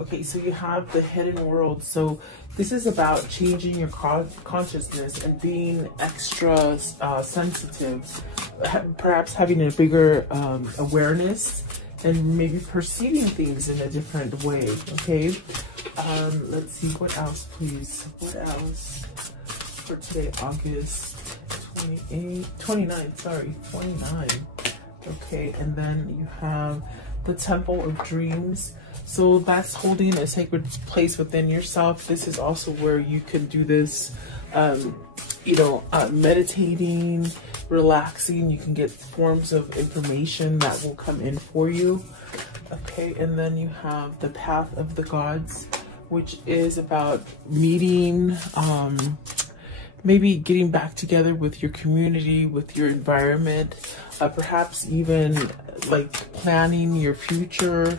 Okay, so you have the hidden world. So this is about changing your consciousness and being extra sensitive, perhaps having a bigger awareness and maybe perceiving things in a different way, okay? Let's see, what else, please? What else for today, August 29, sorry, 29. Okay, and then you have the Temple of Dreams. So that's holding a sacred place within yourself. This is also where you can do this, meditating, relaxing. You can get forms of information that will come in for you. Okay, and then you have the Path of the Gods, which is about meeting, maybe getting back together with your community, with your environment, perhaps even like planning your future,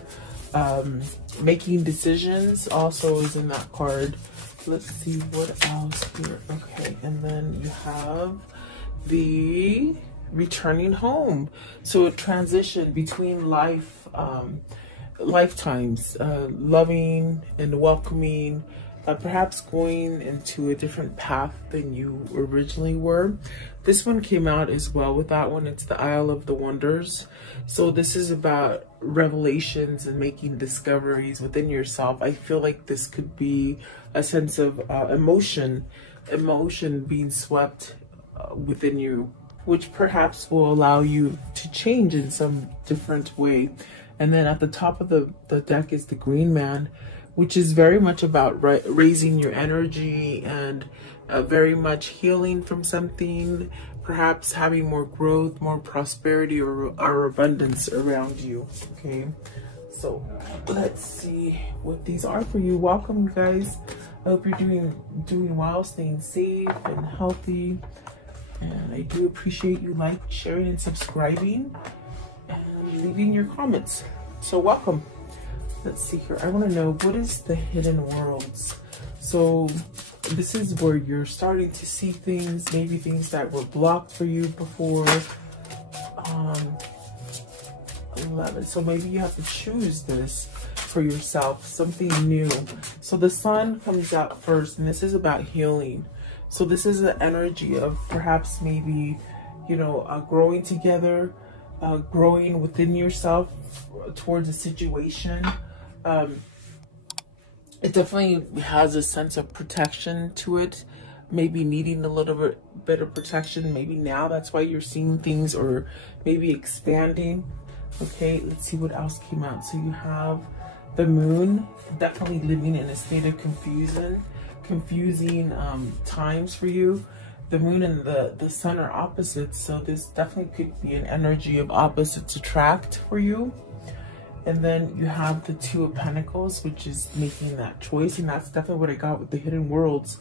making decisions also is in that card. Let's see what else here. Okay, and then you have the returning home. So a transition between lifetimes, loving and welcoming, perhaps going into a different path than you originally were. This one came out as well with that one. It's the Isle of the Wonders. So this is about revelations and making discoveries within yourself. I feel like this could be a sense of emotion being swept within you, which perhaps will allow you to change in some different way. And then at the top of the deck is the Green Man, which is very much about raising your energy and very much healing from something, perhaps having more growth, more prosperity or abundance around you. Okay, so let's see what these are for you. Welcome, you guys. I hope you're doing well, staying safe and healthy. And I do appreciate you sharing and subscribing and leaving your comments. So welcome. Let's see here. I want to know, what is the hidden worlds? So this is where you're starting to see things, maybe things that were blocked for you before. 11. So maybe you have to choose this for yourself, something new. So the Sun comes out first, and this is about healing. So this is the energy of perhaps maybe, growing together, growing within yourself towards a situation. It definitely has a sense of protection to it, maybe needing a little bit better protection. Maybe now that's why you're seeing things, or maybe expanding. Okay, let's see what else came out. So you have the Moon, definitely living in a state of confusing times for you. The Moon and the Sun are opposites, so this definitely could be an energy of opposites attract for you. And then you have the Two of Pentacles, which is making that choice. And that's definitely what I got with the hidden worlds.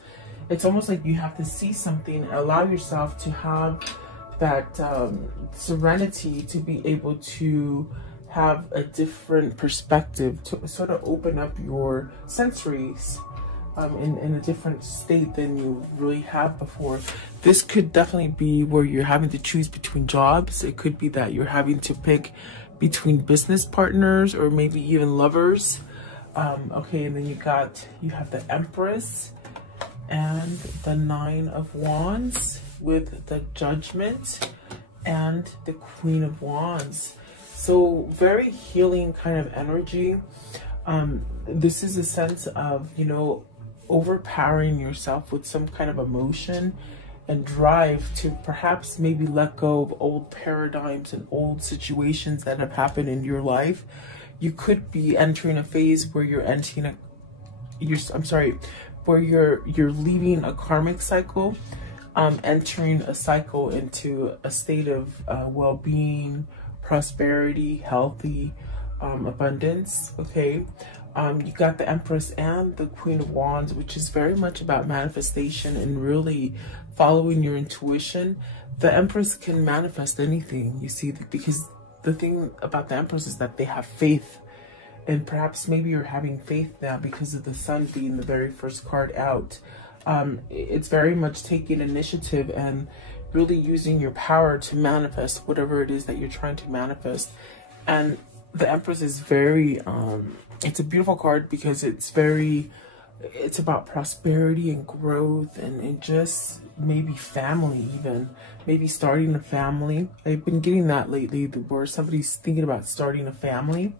It's almost like you have to see something, allow yourself to have that serenity to be able to have a different perspective, to sort of open up your sensories in a different state than you really have before. This could definitely be where you're having to choose between jobs. It could be that you're having to pick between business partners or maybe even lovers. Okay, and then you have the Empress and the Nine of Wands with the Judgment and the Queen of Wands. So very healing kind of energy. This is a sense of, overpowering yourself with some kind of emotion and drive to perhaps maybe let go of old paradigms and old situations that have happened in your life. You could be entering a phase where you're where you're leaving a karmic cycle, entering a cycle into a state of well-being, prosperity, healthy, abundance. Okay, you got the Empress and the Queen of Wands, which is very much about manifestation and really following your intuition. The Empress can manifest anything, you see, because the thing about the Empress is that they have faith, and perhaps maybe you're having faith now because of the Sun being the very first card out. It's very much taking initiative and really using your power to manifest whatever it is that you're trying to manifest. And the Empress is very, it's a beautiful card because it's about prosperity and growth and just maybe family, even maybe starting a family. I've been getting that lately where somebody's thinking about starting a family.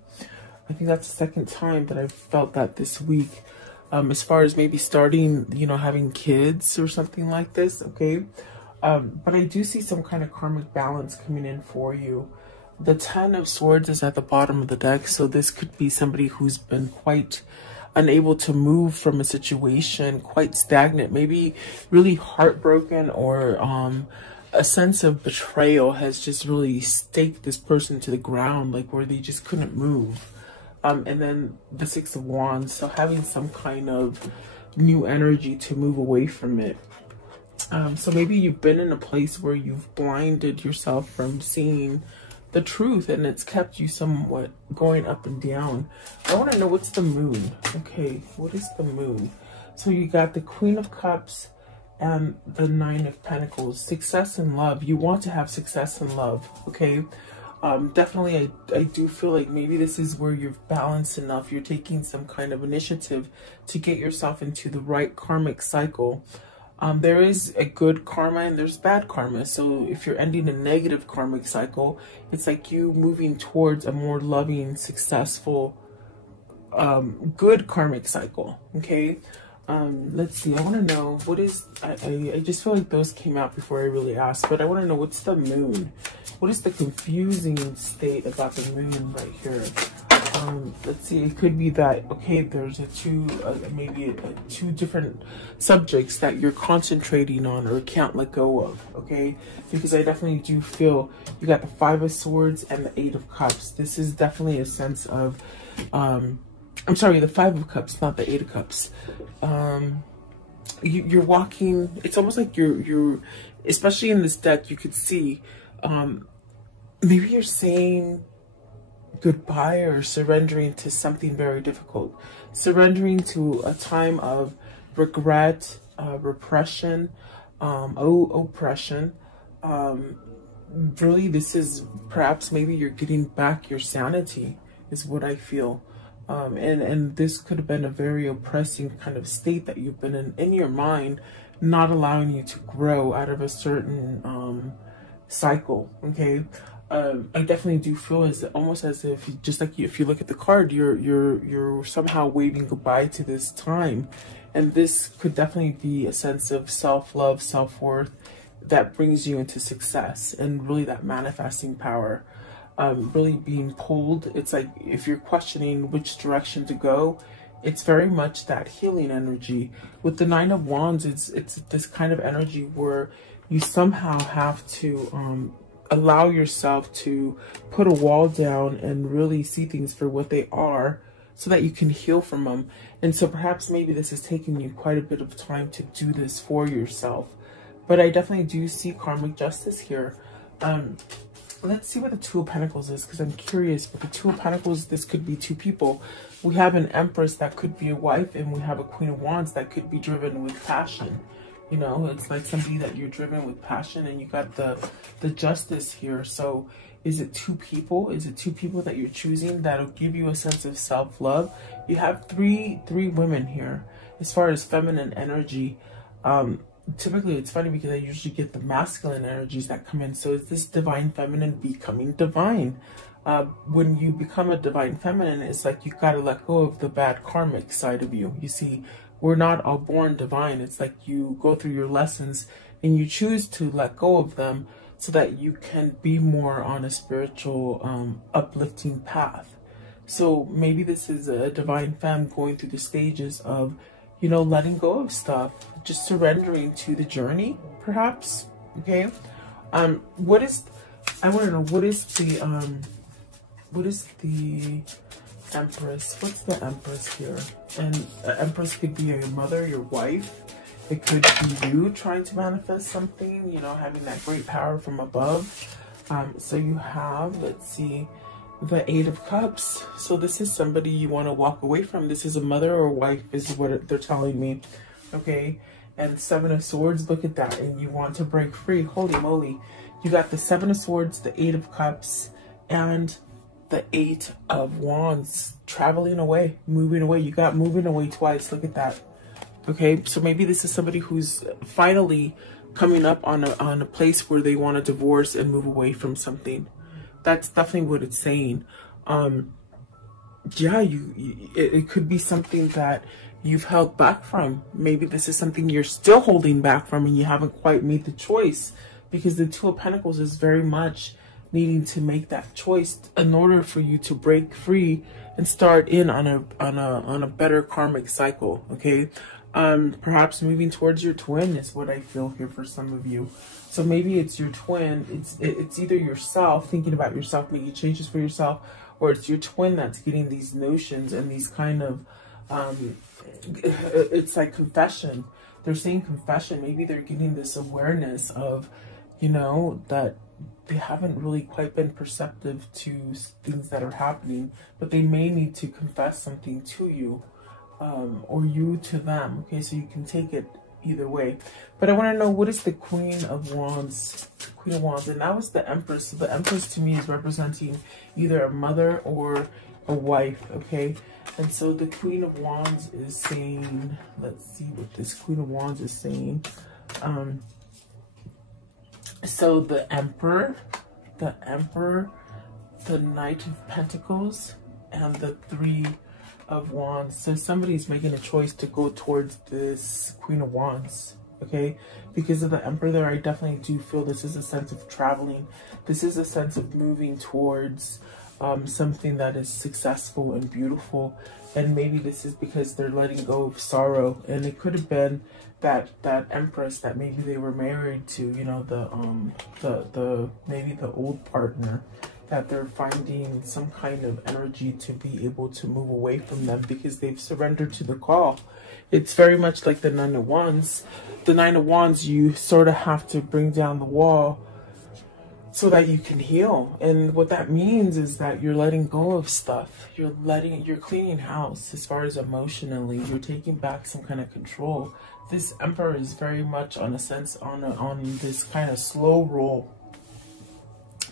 I think that's the second time that I've felt that this week, as far as maybe starting, you know, having kids or something like this. Okay. But I do see some kind of karmic balance coming in for you. The 10 of Swords is at the bottom of the deck, so this could be somebody who's been quite unable to move from a situation, quite stagnant, maybe really heartbroken, or a sense of betrayal has just really staked this person to the ground, like where they just couldn't move. And then the 6 of Wands, so having some kind of new energy to move away from it. So maybe you've been in a place where you've blinded yourself from seeing the truth, and it's kept you somewhat going up and down. I want to know, what's the moon? Okay, what is the moon? So you got the Queen of Cups and the 9 of Pentacles. Success in love. You want to have success in love, okay? Definitely, I do feel like maybe this is where you're balanced enough. You're taking some kind of initiative to get yourself into the right karmic cycle. There is a good karma and there's bad karma. So if you're ending a negative karmic cycle, it's like you moving towards a more loving, successful, good karmic cycle. Okay. Let's see. I want to know what is, I just feel like those came out before I really asked, but I want to know, what's the moon? What is the confusing state about the moon right here? Let's see, it could be that, okay, there's maybe two different subjects that you're concentrating on or can't let go of, okay? Because I definitely do feel you got the 5 of Swords and the 8 of Cups. This is definitely a sense of, I'm sorry, the 5 of Cups, not the 8 of Cups. You're walking, it's almost like you're, especially in this deck, you could see, maybe you're saying goodbye or surrendering to something very difficult, surrendering to a time of regret, repression, oppression. Really, this is perhaps maybe you're getting back your sanity is what I feel. And this could have been a very oppressing kind of state that you've been in your mind, not allowing you to grow out of a certain cycle, okay? I definitely do feel almost as if, just like if you look at the card, you're somehow waving goodbye to this time, and this could definitely be a sense of self-love, self-worth that brings you into success and really that manifesting power. Really being pulled. It's like if you're questioning which direction to go, it's very much that healing energy. With the 9 of Wands, it's this kind of energy where you somehow have to allow yourself to put a wall down and really see things for what they are so that you can heal from them. And so perhaps maybe this is taking you quite a bit of time to do this for yourself. But I definitely do see karmic justice here. Let's see what the 2 of Pentacles is, because I'm curious. With the 2 of Pentacles, this could be 2 people. We have an Empress that could be a wife, and we have a Queen of Wands that could be driven with passion. You know, it's like somebody that you're driven with passion, and you got the justice here. So is it 2 people? Is it 2 people that you're choosing that'll give you a sense of self-love? You have three women here. As far as feminine energy, typically it's funny because I usually get the masculine energies that come in. So is this divine feminine becoming divine? When you become a divine feminine, it's like you got to let go of the bad karmic side of you. You see, we're not all born divine. It's like you go through your lessons and you choose to let go of them so that you can be more on a spiritual uplifting path. So maybe this is a divine femme going through the stages of, you know, letting go of stuff, just surrendering to the journey, perhaps. Okay. I want to know, what is the Empress? What's the Empress here? And Empress could be your mother, your wife. It could be you trying to manifest something, you know, having that great power from above. So you have, let's see, the 8 of Cups. So this is somebody you want to walk away from. This is a mother or wife is what they're telling me. Okay. And 7 of Swords, look at that. And you want to break free. Holy moly. You got the 7 of Swords, the 8 of Cups, and the Eight of Wands, traveling away, moving away. You got moving away twice. Look at that. Okay, so maybe this is somebody who's finally coming up on a place where they want to divorce and move away from something. That's definitely what it's saying. Yeah, it could be something that you've held back from. Maybe this is something you're still holding back from and you haven't quite made the choice, because the Two of Pentacles is very much needing to make that choice in order for you to break free and start in on a better karmic cycle. Okay, perhaps moving towards your twin is what I feel here for some of you. So maybe it's your twin. It's either yourself, thinking about yourself, making changes for yourself, or it's your twin that's getting these notions and these kind of it's like confession. They're saying confession. Maybe they're getting this awareness of, you know, that they haven't really quite been perceptive to things that are happening, but they may need to confess something to you, or you to them. Okay, so you can take it either way. But I want to know, what is the Queen of Wands? Queen of Wands, and that was the Empress. So the Empress to me is representing either a mother or a wife. Okay, and so the Queen of Wands is saying, let's see what this Queen of Wands is saying. So the Emperor, the Knight of Pentacles, and the Three of Wands. So somebody's making a choice to go towards this Queen of Wands. Okay, because of the Emperor there, I definitely do feel this is a sense of traveling. This is a sense of moving towards something that is successful and beautiful. And maybe this is because they're letting go of sorrow, and it could have been that Empress that maybe they were married to, you know, maybe the old partner, that they're finding some kind of energy to be able to move away from them because they've surrendered to the call. It's very much like the Nine of Wands. The Nine of Wands, you sort of have to bring down the wall so that you can heal. And what that means is that you're letting go of stuff. You're cleaning house as far as emotionally. You're taking back some kind of control. This Emperor is very much on this kind of slow roll,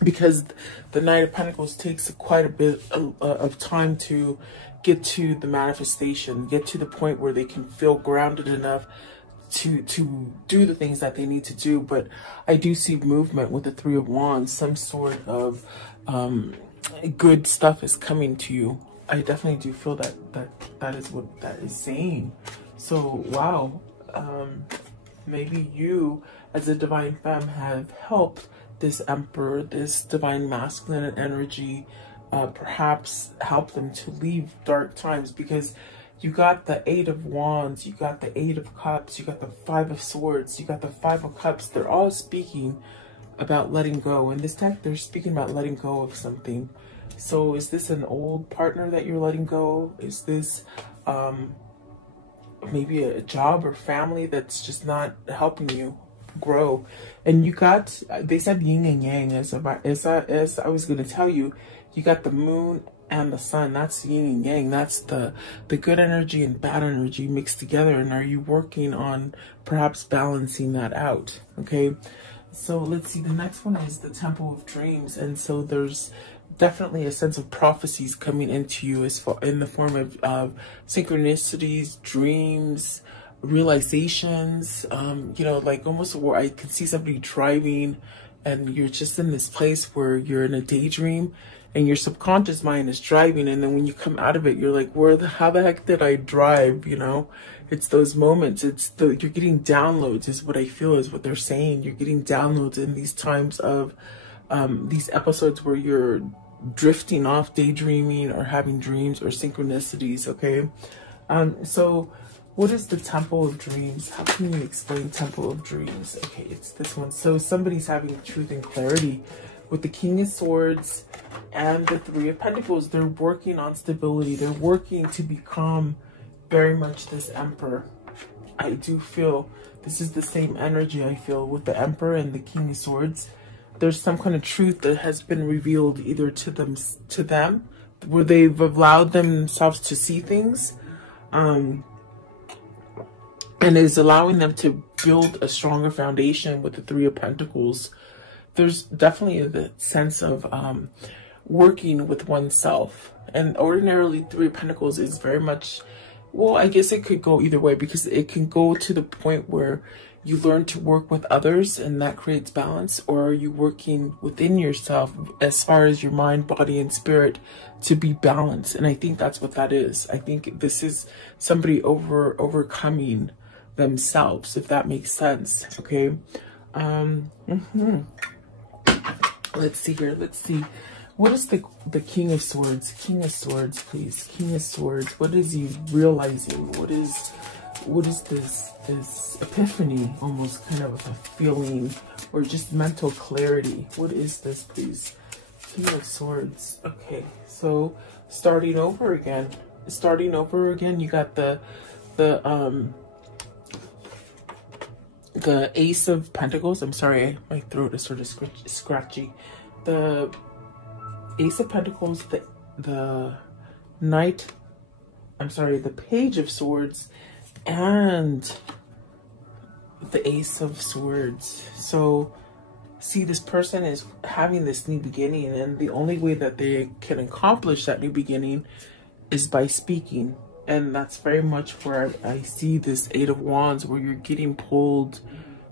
because the Knight of Pentacles takes quite a bit of time to get to the manifestation, get to the point where they can feel grounded enough to do the things that they need to do. But I do see movement with the Three of Wands. Some sort of good stuff is coming to you. I definitely do feel that is what that is saying. So wow, maybe you as a divine femme have helped this Emperor, this divine masculine energy, perhaps help them to leave dark times, because you got the Eight of Wands, you got the Eight of Cups, you got the Five of Swords, you got the Five of Cups. They're all speaking about letting go. In this deck, they're speaking about letting go of something. So is this an old partner that you're letting go? Is this maybe a job or family that's just not helping you grow? And you got, they said yin and yang, as I was going to tell you, you got the moon and the sun. That's yin and yang. That's the good energy and bad energy mixed together. And are you working on perhaps balancing that out? Okay, so let's see. The next one is the Temple of Dreams. And so there's definitely a sense of prophecies coming into you in the form of synchronicities, dreams, realizations, you know, like almost where I can see somebody driving and you're just in this place where you're in a daydream and your subconscious mind is driving, and then when you come out of it, you're like, how the heck did I drive? You know, it's those moments. You're getting downloads is what I feel is what they're saying. You're getting downloads in these times of these episodes where you're drifting off, daydreaming or having dreams or synchronicities. Okay, so what is the Temple of Dreams? How can you explain Temple of Dreams? Okay, it's this one. So somebody's having truth and clarity with the King of Swords and the Three of Pentacles. They're working on stability. They're working to become very much this Emperor. I do feel this is the same energy I feel with the Emperor and the King of Swords. There's some kind of truth that has been revealed either to them where they've allowed themselves to see things, and is allowing them to build a stronger foundation with the Three of Pentacles. There's definitely the sense of working with oneself. And ordinarily, Three of Pentacles is very much, well, I guess it could go either way, because it can go to the point where you learn to work with others and that creates balance, or are you working within yourself as far as your mind, body, and spirit to be balanced? And I think that's what that is. I think this is somebody overcoming themselves, if that makes sense. Okay. Let's see here. Let's see. What is the King of Swords? King of Swords, please. King of Swords. What is he realizing? What is this epiphany, almost kind of a feeling, or just mental clarity? What is this, please? King of Swords. Okay, so starting over again. Starting over again. You got the Ace of Pentacles. I'm sorry, my throat is sort of scratchy. The Ace of Pentacles, the Knight, I'm sorry, the Page of Swords, and the Ace of Swords. So, see, this person is having this new beginning, and the only way that they can accomplish that new beginning is by speaking. And that's very much where I see this Eight of Wands, where you're getting pulled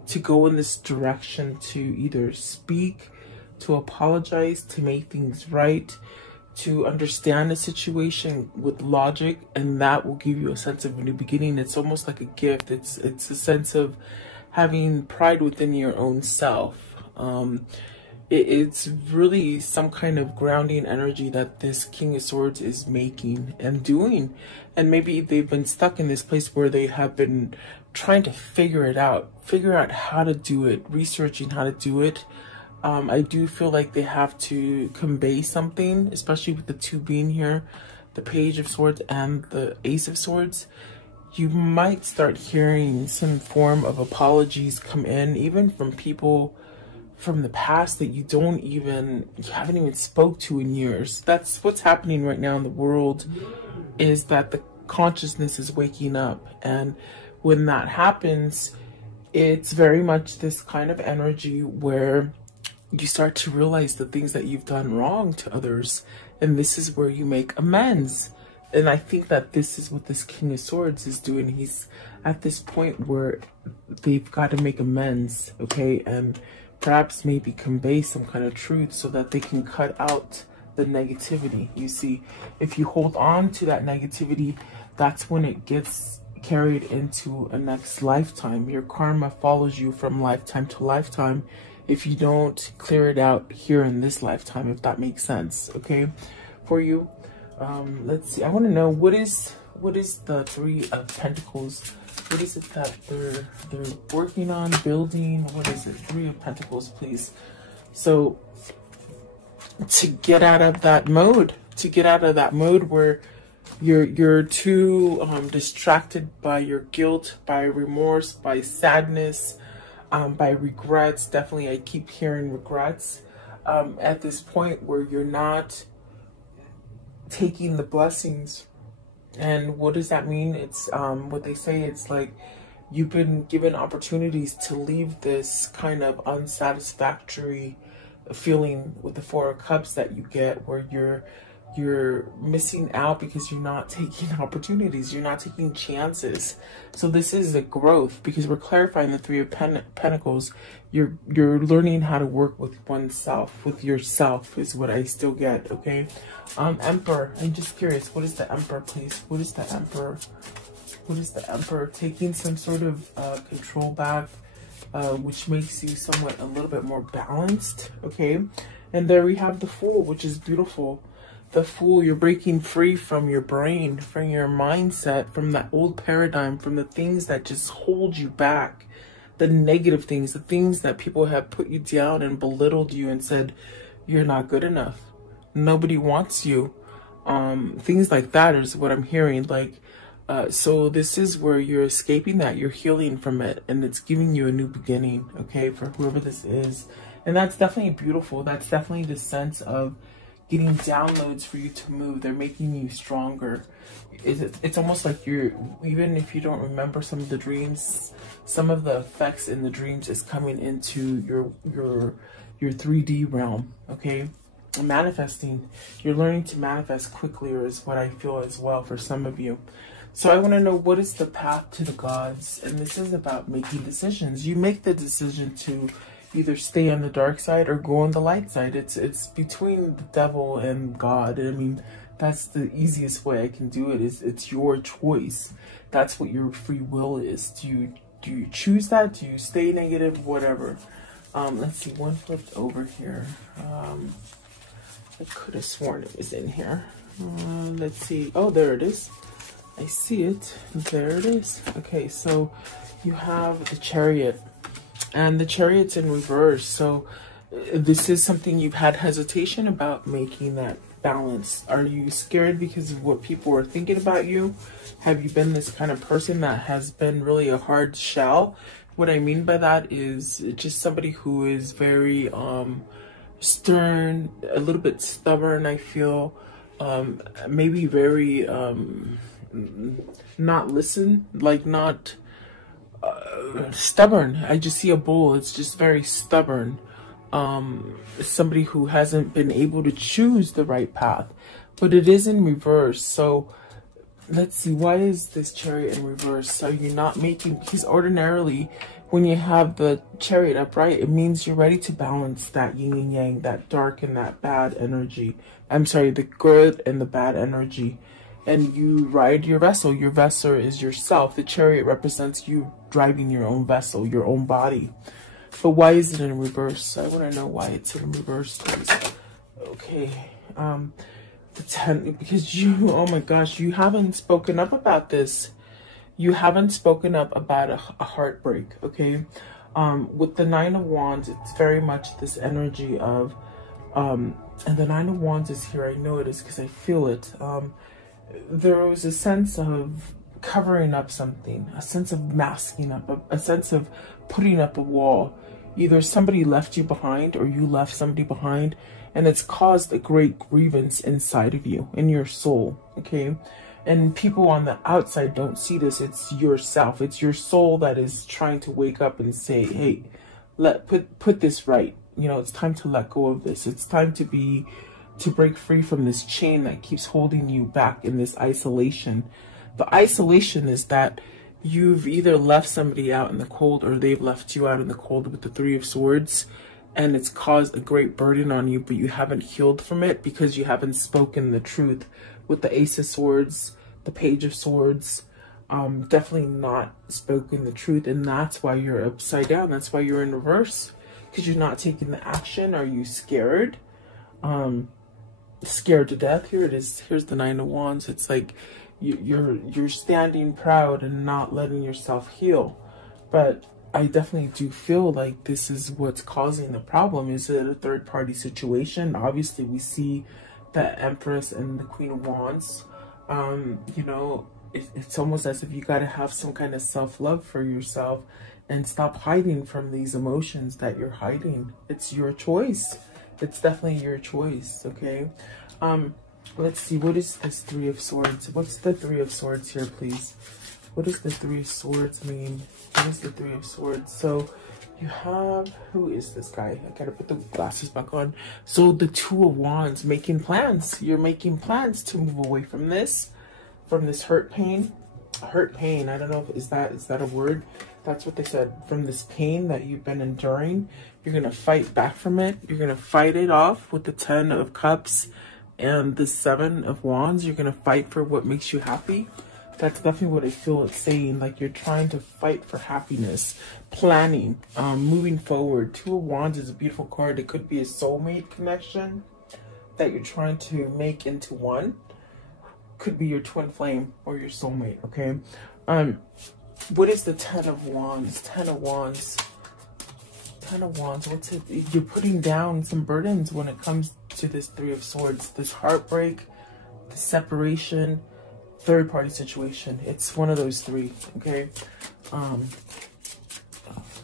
to go in this direction, to either speak, to apologize, to make things right, to understand the situation with logic, and that will give you a sense of a new beginning. It's almost like a gift. It's a sense of having pride within your own self. It's really some kind of grounding energy that this King of Swords is making and doing. And maybe they've been stuck in this place where they have been trying to figure out how to do it, researching how to do it. I do feel like they have to convey something, especially with the two being here, the Page of Swords and the Ace of Swords. You might start hearing some form of apologies come in, even from people from the past that you haven't even spoke to in years. That's what's happening right now in the world, is that the consciousness is waking up. And when that happens, it's very much this kind of energy where you start to realize the things that you've done wrong to others, and this is where you make amends. And I think that this is what this King of Swords is doing. He's at this point where they've got to make amends, okay, and perhaps maybe convey some kind of truth so that they can cut out the negativity. You see, if you hold on to that negativity, that's when it gets carried into a next lifetime. Your karma follows you from lifetime to lifetime if you don't clear it out here in this lifetime, if that makes sense, okay, for you. Let's see, I want to know, what is the Three of Pentacles? What is it that they're working on, building? What is it? Three of Pentacles, please. So, to get out of that mode, where you're too distracted by your guilt, by remorse, by sadness, by regrets. Definitely, I keep hearing regrets. At this point where you're not taking the blessings. And what does that mean? It's what they say, it's like you've been given opportunities to leave this kind of unsatisfactory feeling with the Four of Cups that you get, where you're missing out because you're not taking opportunities, you're not taking chances. So this is a growth, because we're clarifying the Three of Pentacles. You're learning how to work with oneself, with yourself, is what I still get, okay? Emperor, I'm just curious, what is the Emperor, please? What is the Emperor? What is the Emperor? Taking some sort of control back, which makes you somewhat a little bit more balanced, okay? And there we have the Fool, which is beautiful. The Fool, you're breaking free from your brain, from your mindset, from that old paradigm, from the things that just hold you back, the negative things, the things that people have put you down and belittled you and said, you're not good enough, nobody wants you. Things like that is what I'm hearing. Like, so this is where you're escaping that, you're healing from it, and it's giving you a new beginning, okay, for whoever this is. And that's definitely beautiful. That's definitely the sense of getting downloads for you to move. They're making you stronger. It's almost like you're, even if you don't remember some of the dreams, some of the effects in the dreams is coming into your 3D realm, okay? manifesting. You're learning to manifest quicker is what I feel as well for some of you. So I want to know, what is the path to the gods? And this is about making decisions. You make the decision to either stay on the dark side or go on the light side. It's between the devil and God. I mean, that's the easiest way I can do it. It's your choice. That's what your free will is. Do you choose that? Do you stay negative? Whatever. Let's see, one flipped over here. I could have sworn it was in here. Let's see. Oh, there it is. I see it. There it is. Okay, so you have the Chariot. And the Chariot's in reverse. So this is something you've had hesitation about, making that balance. Are you scared because of what people are thinking about you? Have you been this kind of person that has been really a hard shell? What I mean by that is just somebody who is very stern, a little bit stubborn, I feel. Maybe very not listen, like not stubborn. I just see a bull. It's just very stubborn. Somebody who hasn't been able to choose the right path, but it is in reverse. So let's see, why is this Chariot in reverse? Are you not making, because ordinarily when you have the Chariot upright, it means you're ready to balance that yin and yang, that dark and that bad energy. I'm sorry, the good and the bad energy. And you ride your vessel. Your vessel is yourself. The Chariot represents you driving your own vessel, your own body. But why is it in reverse? I want to know why it's in reverse, please. Okay. The 10, because you, oh my gosh, you haven't spoken up about this. You haven't spoken up about a heartbreak, okay? With the 9 of Wands, it's very much this energy of, and the 9 of Wands is here. I know it is because I feel it. There was a sense of covering up something, a sense of masking up, a sense of putting up a wall. Either somebody left you behind or you left somebody behind, and it's caused a great grievance inside of you, in your soul, okay? And people on the outside don't see this. It's yourself. It's your soul that is trying to wake up and say, hey, put this right. You know, it's time to let go of this. It's time to break free from this chain that keeps holding you back in this isolation. The isolation is that you've either left somebody out in the cold or they've left you out in the cold with the 3 of Swords, and it's caused a great burden on you, but you haven't healed from it because you haven't spoken the truth. With the Ace of Swords, the Page of Swords, definitely not spoken the truth, and that's why you're upside down. That's why you're in reverse, because you're not taking the action. Are you scared? Scared to death? Here it is. Here's the 9 of Wands. It's like you're standing proud and not letting yourself heal. But I definitely do feel like this is what's causing the problem. Is it a third-party situation? Obviously, we see the Empress and the Queen of Wands. You know, it's almost as if you got to have some kind of self-love for yourself and stop hiding from these emotions that you're hiding. It's your choice. It's definitely your choice, okay? Let's see, what is this 3 of Swords? What's the 3 of Swords here, please? What does the 3 of Swords mean? What is the 3 of Swords? So you have, who is this guy? I gotta put the glasses back on. So the 2 of Wands, making plans. You're making plans to move away from this hurt pain. Hurt pain, I don't know, is that a word? That's what they said. From this pain that you've been enduring, you're gonna fight back from it. You're gonna fight it off with the 10 of Cups and the 7 of Wands. You're gonna fight for what makes you happy. That's definitely what I feel it's saying. Like you're trying to fight for happiness, planning, moving forward. 2 of Wands is a beautiful card. It could be a soulmate connection that you're trying to make into one. Could be your twin flame or your soulmate, okay? What is the 10 of Wands? 10 of Wands. 10 of Wands, what's it? You're putting down some burdens when it comes to this 3 of Swords. This heartbreak, the separation, third-party situation. It's one of those 3, okay?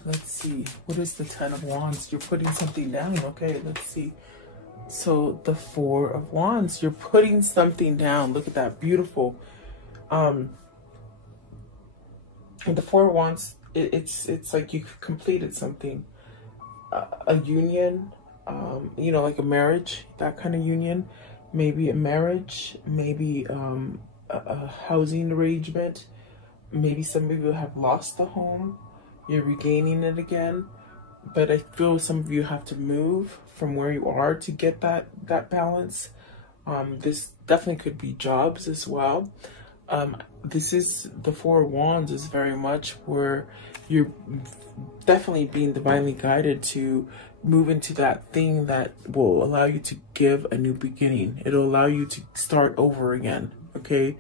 Let's see. What is the 10 of Wands? You're putting something down, okay? Let's see. So the 4 of Wands, you're putting something down. Look at that, beautiful. And the 4 of Wands, it's like you completed something. A union, you know, like a marriage, that kind of union, maybe a marriage, maybe a housing arrangement. Maybe some of you have lost the home, you're regaining it again, but I feel some of you have to move from where you are to get that balance. This definitely could be jobs as well. This is the Four of Wands is very much where you're definitely being divinely guided to move into that thing that will allow you to give a new beginning. It'll allow you to start over again. Okay.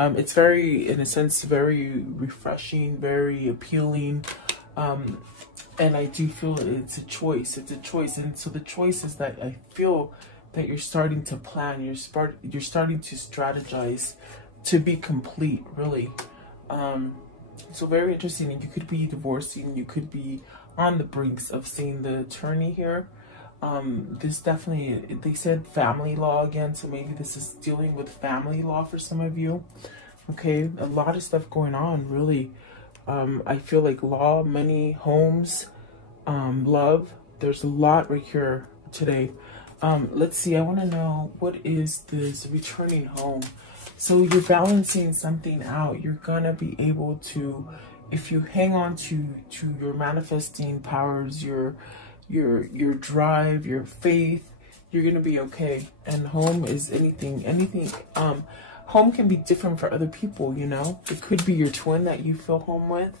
It's very, in a sense, very refreshing, very appealing. And I do feel it's a choice. It's a choice. And so the choice is that I feel that you're starting to plan. You're starting to strategize to be complete, really. So very interesting. And you could be divorcing. You could be on the brinks of seeing the attorney here. This definitely, they said family law again, so maybe this is dealing with family law for some of you. Okay, a lot of stuff going on, really. I feel like law, money, homes, love. There's a lot right here today. Let's see, I want to know, what is this returning home? So you're balancing something out. You're gonna be able to, if you hang on to your manifesting powers, your drive, your faith, you're gonna be okay. And home is anything. Home can be different for other people, you know. It could be your twin that you feel home with.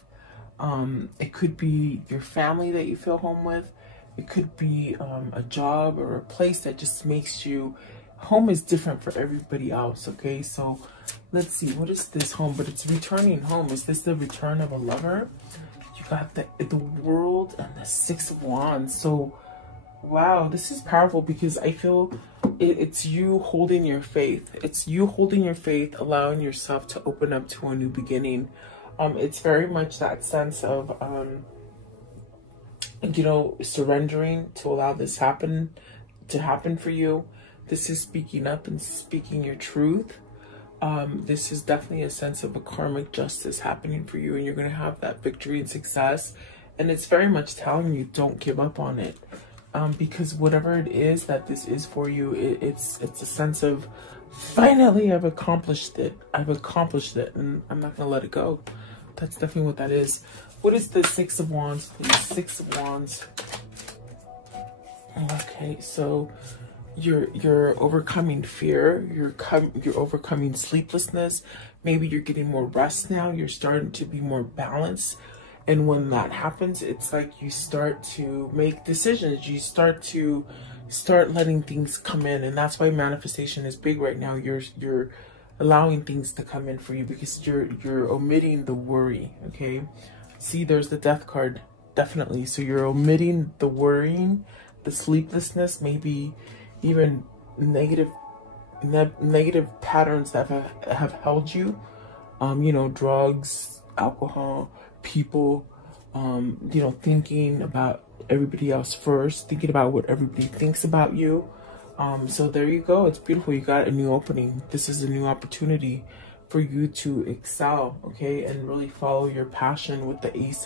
It could be your family that you feel home with. It could be a job or a place that just makes you. Home is different for everybody else, okay? So let's see, what is this home? But it's returning home. Is this the return of a lover? You got the World and the Six of Wands. So wow, this is powerful because I feel it's you holding your faith. It's you holding your faith, allowing yourself to open up to a new beginning. It's very much that sense of you know, surrendering to allow this to happen for you. This is speaking up and speaking your truth. This is definitely a sense of a karmic justice happening for you, and you're going to have that victory and success. And it's very much telling you, don't give up on it. Because whatever it is that this is for you, it's a sense of, finally, I've accomplished it. I've accomplished it, and I'm not going to let it go. That's definitely what that is. What is the Six of Wands, please? Six of Wands. Okay, so you're overcoming fear, you're overcoming sleeplessness. Maybe you're getting more rest now, you're starting to be more balanced. And when that happens, it's like you start to make decisions, you start letting things come in. And that's why manifestation is big right now. You're allowing things to come in for you because you're omitting the worry. Okay, see, there's the Death card, definitely. So you're omitting the worrying, the sleeplessness, maybe even negative patterns that have held you, you know, drugs, alcohol, people, you know, thinking about everybody else first, thinking about what everybody thinks about you. So there you go. It's beautiful. You got a new opening. This is a new opportunity for you to excel, okay, and really follow your passion with the Ace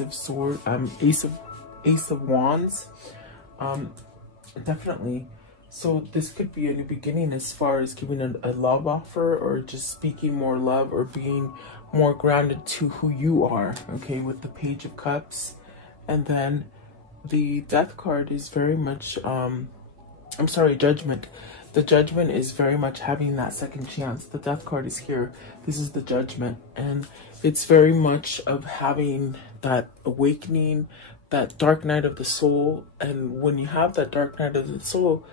of Wands. Definitely. So this could be a new beginning as far as giving a love offer, or just speaking more love, or being more grounded to who you are, okay, with the Page of Cups. And then the Death card is very much, Judgment. The Judgment is very much having that second chance. The Death card is here. This is the Judgment. And it's very much of having that awakening, that dark night of the soul. And when you have that dark night of the soul,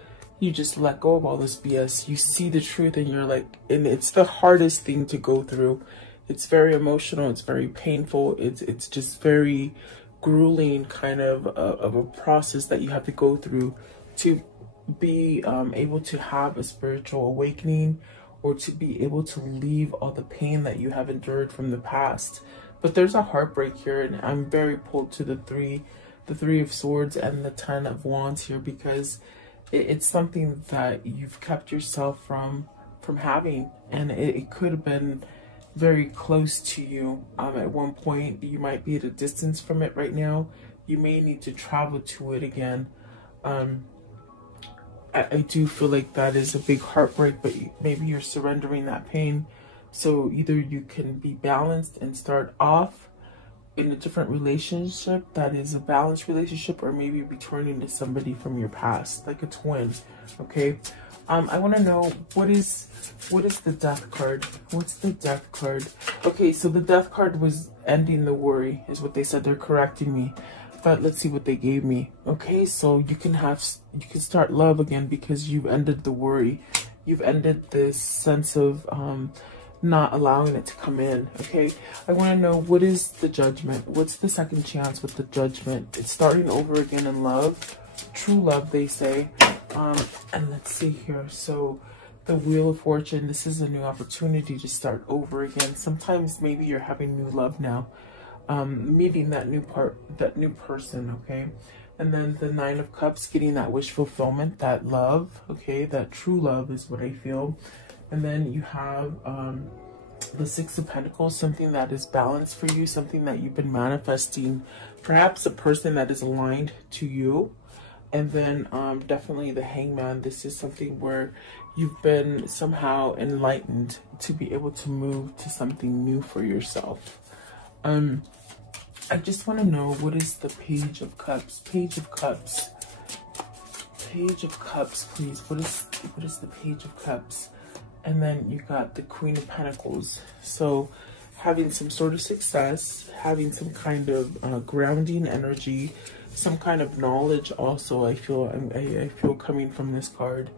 you just let go of all this BS. You see the truth, and you're like, and it's the hardest thing to go through. It's very emotional. It's very painful. It's just very grueling kind of a process that you have to go through to be able to have a spiritual awakening, or to be able to leave all the pain that you have endured from the past. But there's a heartbreak here, and I'm very pulled to the Three of Swords and the Ten of Wands here, because it's something that you've kept yourself from having, and it could have been very close to you at one point. You might be at a distance from it right now. You may need to travel to it again. I do feel like that is a big heartbreak, but maybe you're surrendering that pain. So either you can be balanced and start off in a different relationship that is a balanced relationship, or maybe returning to somebody from your past, like a twin. Okay. I want to know what is the death card? What's the death card? Okay, so the death card was ending the worry, is what they said. They're correcting me. But let's see what they gave me. Okay, so you can start love again because you've ended the worry. You've ended this sense of not allowing it to come in. Okay, I want to know, what is the judgment? What's the second chance with the judgment? It's starting over again in love, true love, they say. And let's see here. So the Wheel of Fortune, this is a new opportunity to start over again. Sometimes maybe you're having new love now. Meeting that new person, okay? And then the Nine of Cups, getting that wish fulfillment, that love, okay? That true love is what I feel. And then you have the Six of Pentacles, something that is balanced for you, something that you've been manifesting, perhaps a person that is aligned to you. And then definitely the Hangman. This is something where you've been somehow enlightened to be able to move to something new for yourself. I just want to know, what is the Page of Cups? Page of Cups. Page of Cups, please. What is the Page of Cups? And then you got the Queen of Pentacles. So having some sort of success, having some kind of grounding energy, some kind of knowledge also, I feel coming from this card.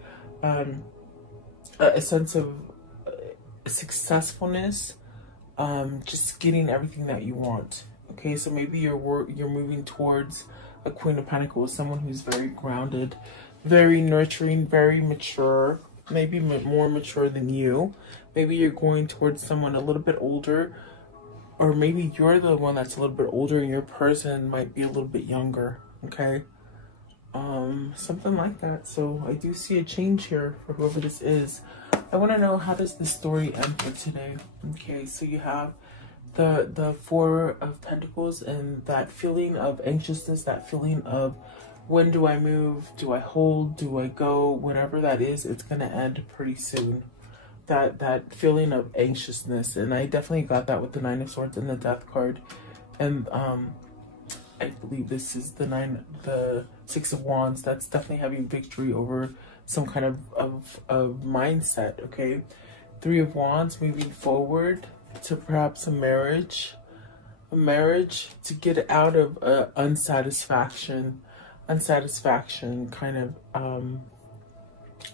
A sense of successfulness, just getting everything that you want. Okay, so maybe you're moving towards a Queen of Pentacles, someone who's very grounded, very nurturing, very mature, maybe more mature than you. Maybe you're going towards someone a little bit older, or maybe you're the one that's a little bit older and your person might be a little bit younger. Okay, something like that. So I do see a change here for whoever this is. I want to know, how does the story end for today? Okay, so you have the Four of Pentacles and that feeling of anxiousness, that feeling of, when do I move? Do I hold? Do I go? Whatever that is, it's going to end pretty soon. That feeling of anxiousness. And I definitely got that with the Nine of Swords and the Death card. And I believe this is the Six of Wands. That's definitely having victory over some kind of mindset, okay? Three of Wands, moving forward to perhaps a marriage to get out of unsatisfaction kind of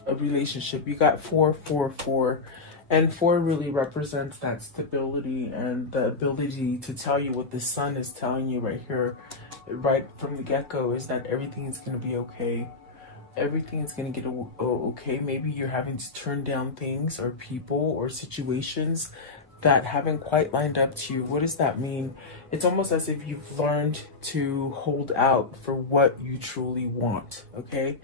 a relationship. You got 4, 4, 4, and 4 really represents that stability and the ability to tell you what the sun is telling you right here, right from the get-go, is that everything is going to be okay. Everything is going to get okay. Maybe you're having to turn down things or people or situations that haven't quite lined up to you. What does that mean? It's almost as if you've learned to hold out for what you truly want, okay?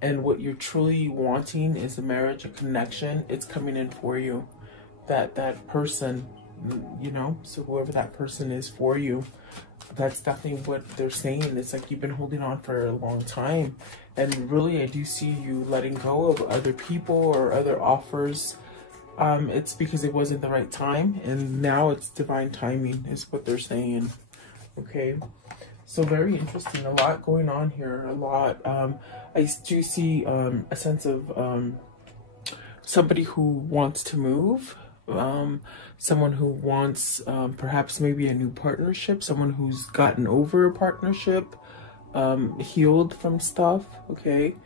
And what you're truly wanting is a marriage, a connection. It's coming in for you. That person, you know, so whoever that person is for you, that's definitely what they're saying. It's like you've been holding on for a long time. And really, I do see you letting go of other people or other offers. It's because it wasn't the right time, and now it's divine timing is what they're saying. Okay, so very interesting. A lot going on here. A lot. I do see a sense of somebody who wants to move, someone who wants perhaps maybe a new partnership, someone who's gotten over a partnership, healed from stuff. Okay,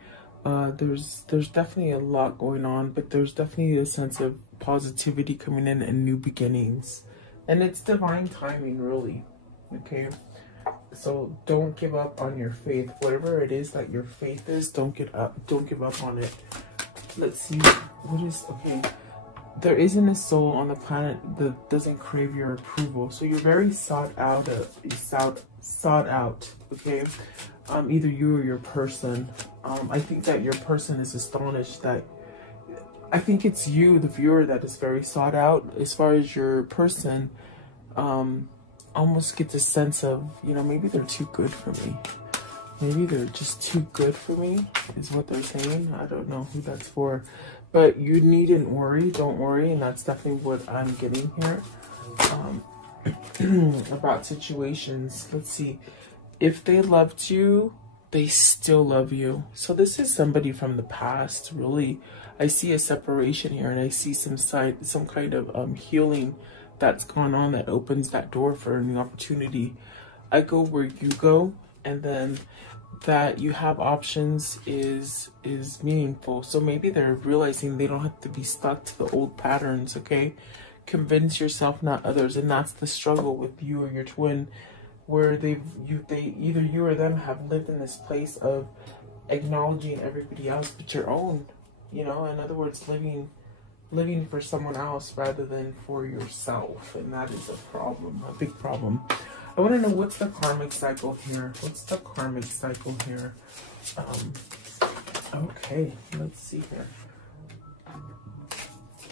there's definitely a lot going on, but there's definitely a sense of positivity coming in and new beginnings, and it's divine timing, really. Okay, so don't give up on your faith. Whatever it is that your faith is, don't give up on it. Let's see what is okay. There isn't a soul on the planet that doesn't crave your approval, so you're very sought out. Okay, either you or your person. I think that your person is astonished that, I think it's you, the viewer, that is very sought out. As far as your person, almost gets a sense of, you know, maybe they're too good for me. Maybe they're just too good for me, is what they're saying. I don't know who that's for. But you needn't worry, don't worry, and that's definitely what I'm getting here. About situations. Let's see. If they loved you, they still love you. So this is somebody from the past, really. I see a separation here, and I see some kind of healing that's gone on that opens that door for a new opportunity. I go where you go, and then that you have options is meaningful. So maybe they're realizing they don't have to be stuck to the old patterns, okay? Convince yourself, not others. And that's the struggle with you or your twin, where either you or them have lived in this place of acknowledging everybody else but your own, you know, in other words, living for someone else rather than for yourself. And that is a problem, a big problem. I want to know, what's the karmic cycle here? What's the karmic cycle here? Okay, let's see here.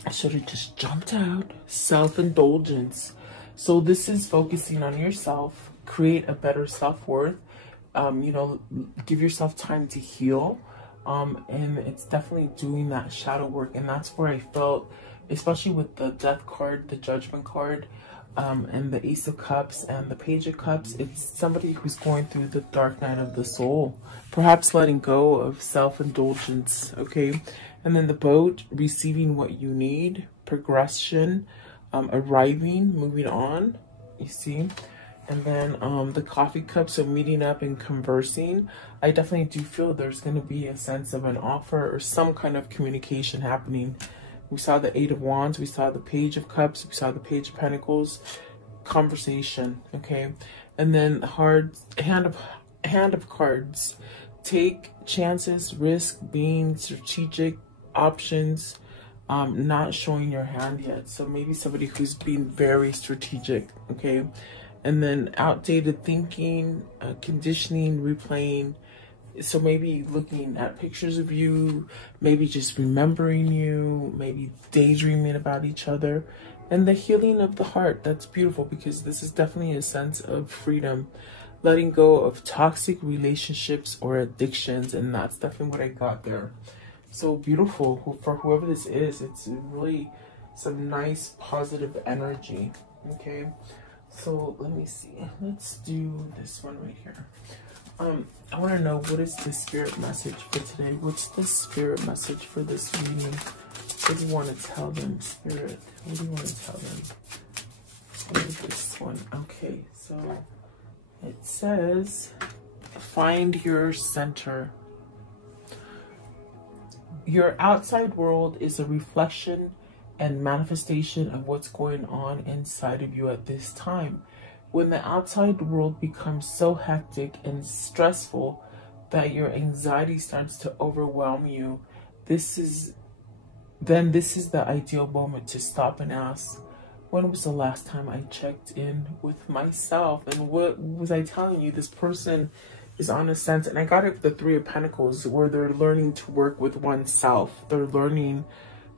I should have just jumped out. Self-indulgence. So this is focusing on yourself. Create a better self-worth. You know, give yourself time to heal. And it's definitely doing that shadow work. And that's where I felt, especially with the death card, the judgment card, and the Ace of Cups and the Page of Cups, it's somebody who's going through the dark night of the soul, perhaps letting go of self-indulgence, okay? And then the Boat, receiving what you need, progression, arriving, moving on, you see? And then the Coffee Cup, so meeting up and conversing. I definitely do feel there's going to be a sense of an offer or some kind of communication happening. We saw the Eight of Wands, we saw the Page of Cups, we saw the Page of Pentacles, conversation, okay? And then hand of cards. Take chances, risk, being strategic, options, not showing your hand yet. So maybe somebody who's being very strategic, okay? And then outdated thinking, conditioning, replaying. So maybe looking at pictures of you, maybe just remembering you, maybe daydreaming about each other. And the healing of the heart, that's beautiful, because this is definitely a sense of freedom, letting go of toxic relationships or addictions. And that's definitely what I got there. So beautiful for whoever this is. It's really some nice positive energy, okay? So let me see. Let's do this one right here. I want to know, what is the spirit message for today? What's the spirit message for this reading? What do you want to tell them, spirit? What do you want to tell them? What is this one? Okay, so it says, find your center. Your outside world is a reflection and manifestation of what's going on inside of you at this time. When the outside world becomes so hectic and stressful that your anxiety starts to overwhelm you, this is the ideal moment to stop and ask, when was the last time I checked in with myself? And what was I telling you? This person is on a sense, and I got it, the Three of Pentacles, where they're learning to work with oneself. They're learning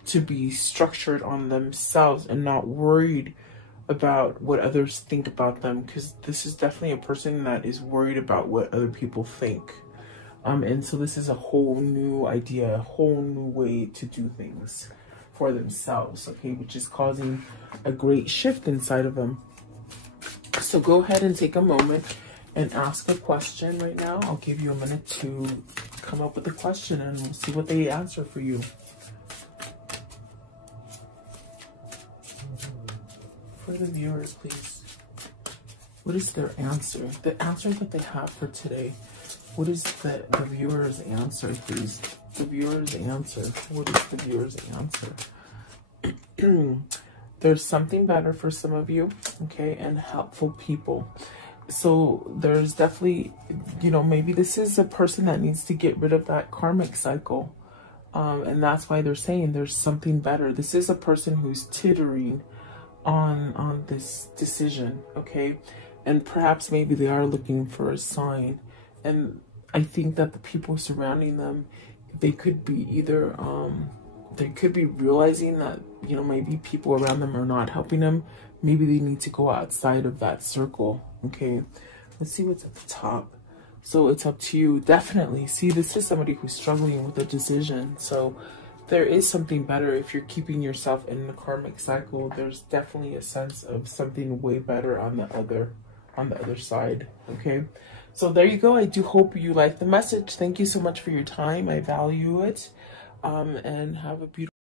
to be structured on themselves and not worried about what others think about them, because this is definitely a person that is worried about what other people think. And so this is a whole new idea, a whole new way to do things for themselves, okay, which is causing a great shift inside of them. So go ahead and take a moment and ask a question right now. I'll give you a minute to come up with a question, and we'll see what they answer for you. For the viewers, please. What is their answer? The answer that they have for today. What is the viewer's answer, please? The viewer's answer. What is the viewer's answer? There's something better for some of you, okay, and helpful people. So there's definitely, you know, maybe this is a person that needs to get rid of that karmic cycle. And that's why they're saying there's something better. This is a person who's teetering on this decision, okay? And perhaps maybe they are looking for a sign. And I think that the people surrounding them, they could be either, they could be realizing that, you know, maybe people around them are not helping them. Maybe they need to go outside of that circle, okay? Let's see what's at the top. So it's up to you. Definitely. See, this is somebody who's struggling with a decision. So there is something better. If you're keeping yourself in the karmic cycle, there's definitely a sense of something way better on the other side. Okay. So there you go. I do hope you like the message. Thank you so much for your time. I value it. And have a beautiful